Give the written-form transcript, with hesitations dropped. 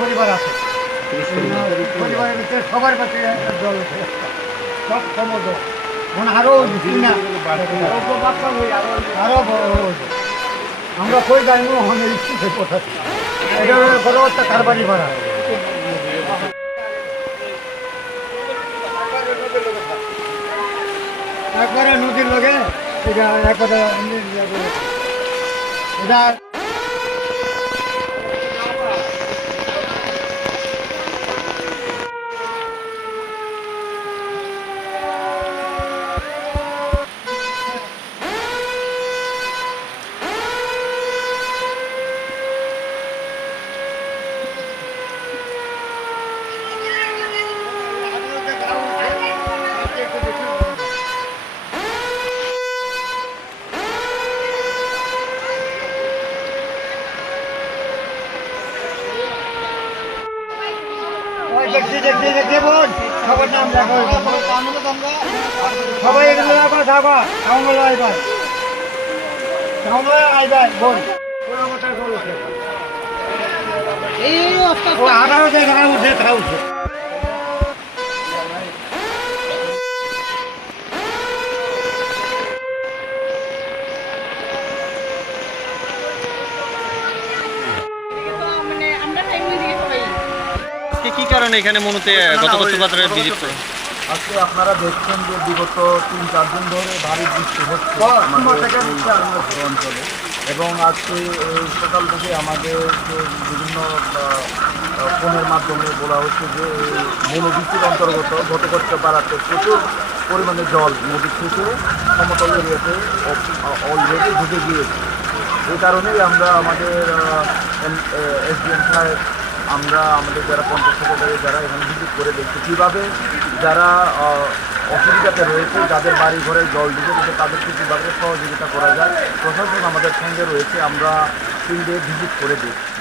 পরিবার আছে, পরিবারের ভিতরে সবার কাছে জল সব সমুদ্র আরো না আরো আমরা কই যাই এটা বড় একটা কারবারি ভাড়া। একবারে নদীর লগে এটা একবারে এটা সবাই কি কারণে এখানে মূলত গত বছর ভিজিট করে? আজকে আপনারা দেখছেন যে বিগত 3-4 দিন ধরে ভারী বৃষ্টি হচ্ছে আমাদের অঞ্চলে, এবং আজকে সকাল থেকে আমাদের যে বিভিন্ন ফোনের মাধ্যমে বলা হচ্ছে যে মনোবৃত্তির অন্তর্গত ঘটকচ্ছ পাড়াতে প্রচুর পরিমাণে জল নদী থেকে সমতল এরিয়াতে অলরেডি ঢুকে গিয়েছে। এই কারণেই আমরা আমাদের এসডিএম সাহেব, আমরা আমাদের যারা পঞ্চায়েত সেক্রেটারি যারা এখানে ভিজিট করে দেখছি কীভাবে যারা অসুবিধাতে রয়েছে, যাদের বাড়ি ঘরে জল ঢুকে দিতে তাদেরকে কীভাবে সহযোগিতা করা যায়। প্রশাসন আমাদের সঙ্গে রয়েছে, আমরা 3 ডে ভিজিট করে দেখছি।